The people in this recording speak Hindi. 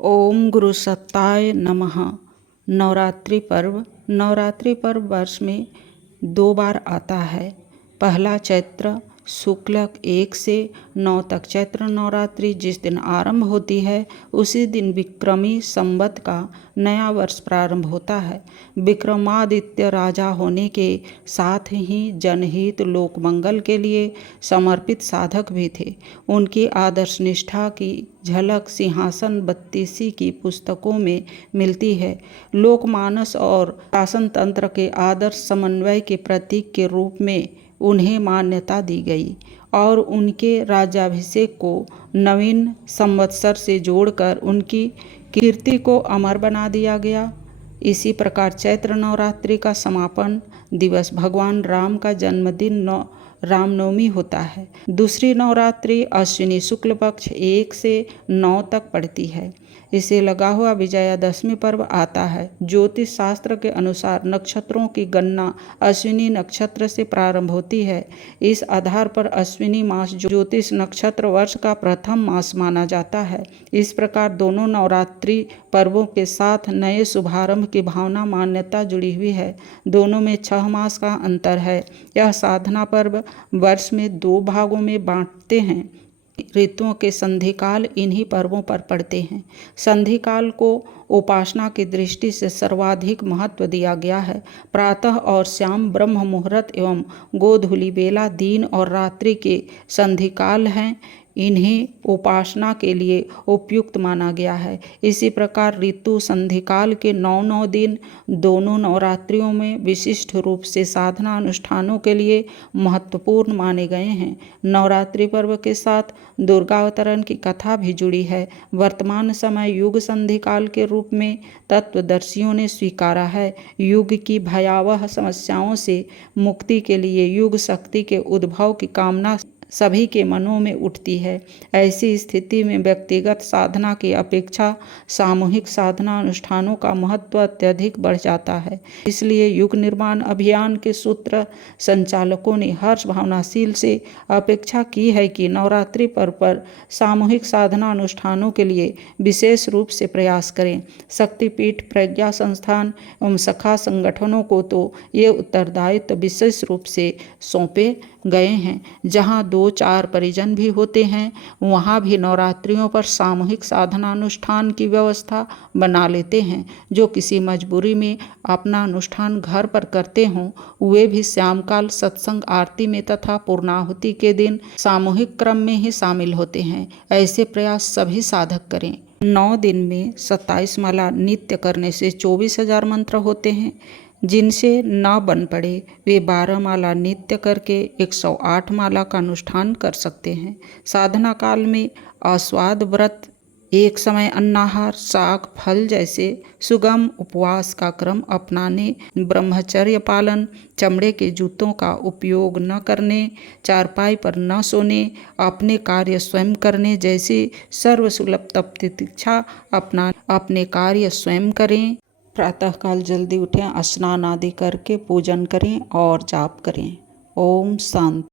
ओम गुरु सत्ताय नमः। नवरात्रि पर्व वर्ष में 2 बार आता है। पहला चैत्र शुक्ल 1 से 9 तक चैत्र नवरात्रि जिस दिन आरंभ होती है उसी दिन विक्रमी संवत का नया वर्ष प्रारंभ होता है। विक्रमादित्य राजा होने के साथ ही जनहित लोक मंगल के लिए समर्पित साधक भी थे। उनकी आदर्श निष्ठा की झलक सिंहासन 32 की पुस्तकों में मिलती है। लोकमानस और शासन तंत्र के आदर्श समन्वय के प्रतीक के रूप में उन्हें मान्यता दी गई और उनके राज्याभिषेक को नवीन संवत्सर से जोड़कर उनकी कीर्ति को अमर बना दिया गया। इसी प्रकार चैत्र नवरात्रि का समापन दिवस भगवान राम का जन्मदिन रामनवमी होता है। दूसरी नवरात्रि अश्विनी शुक्ल पक्ष 1 से 9 तक पड़ती है। इसे लगा हुआ विजयादशमी पर्व आता है। ज्योतिष शास्त्र के अनुसार नक्षत्रों की गणना अश्विनी नक्षत्र से प्रारंभ होती है। इस आधार पर अश्विनी मास ज्योतिष नक्षत्र वर्ष का प्रथम मास माना जाता है। इस प्रकार दोनों नवरात्रि पर्वों के साथ नए शुभारंभ की भावना मान्यता जुड़ी हुई है। दोनों में 6 मास का अंतर है। यह साधना पर्व वर्ष में 2 भागों में बांटते हैं। ऋतुओं के संधिकाल इन्हीं पर्वों पर पड़ते हैं। संधिकाल को उपासना की दृष्टि से सर्वाधिक महत्व दिया गया है। प्रातः और शाम ब्रह्म मुहूर्त एवं गोधूली बेला दिन और रात्रि के संधिकाल हैं। इन्हें उपासना के लिए उपयुक्त माना गया है। इसी प्रकार ऋतु संधिकाल के 9 दिन दोनों नवरात्रियों में विशिष्ट रूप से साधना अनुष्ठानों के लिए महत्वपूर्ण माने गए हैं। नवरात्रि पर्व के साथ दुर्गावतरण की कथा भी जुड़ी है। वर्तमान समय युग संधिकाल के रूप में तत्वदर्शियों ने स्वीकारा है। युग की भयावह समस्याओं से मुक्ति के लिए युग शक्ति के उद्भव की कामना सभी के मनों में उठती है। ऐसी स्थिति में व्यक्तिगत साधना की अपेक्षा सामूहिक साधना अनुष्ठानों का महत्व अत्यधिक बढ़ जाता है। इसलिए युग निर्माण अभियान के सूत्र संचालकों ने हर्ष भावनाशील से अपेक्षा की है कि नवरात्रि पर्व पर सामूहिक साधना अनुष्ठानों के लिए विशेष रूप से प्रयास करें। शक्तिपीठ, प्रज्ञा संस्थान एवं सखा संगठनों को तो ये उत्तरदायित्व विशेष रूप से सौंपे गए हैं। जहाँ 2-4 परिजन भी होते हैं वहाँ भी नवरात्रियों पर सामूहिक साधना अनुष्ठान की व्यवस्था बना लेते हैं। जो किसी मजबूरी में अपना अनुष्ठान घर पर करते हों वे भी श्यामकाल सत्संग आरती में तथा पूर्णाहुति के दिन सामूहिक क्रम में ही शामिल होते हैं। ऐसे प्रयास सभी साधक करें। 9 दिन में 27 माला नित्य करने से 24,000 मंत्र होते हैं। जिनसे न बन पड़े वे 12 माला नित्य करके 108 माला का अनुष्ठान कर सकते हैं। साधना काल में आस्वाद व्रत, एक समय अन्नाहार, शाक, फल जैसे सुगम उपवास का क्रम अपनाने, ब्रह्मचर्य पालन, चमड़े के जूतों का उपयोग न करने, चारपाई पर न सोने, अपने कार्य स्वयं करने जैसी सर्वसुलभ तपतिक्षा अपने कार्य स्वयं करें। प्रातःकाल जल्दी उठें, स्नान आदि करके पूजन करें और जाप करें। ओम शांति।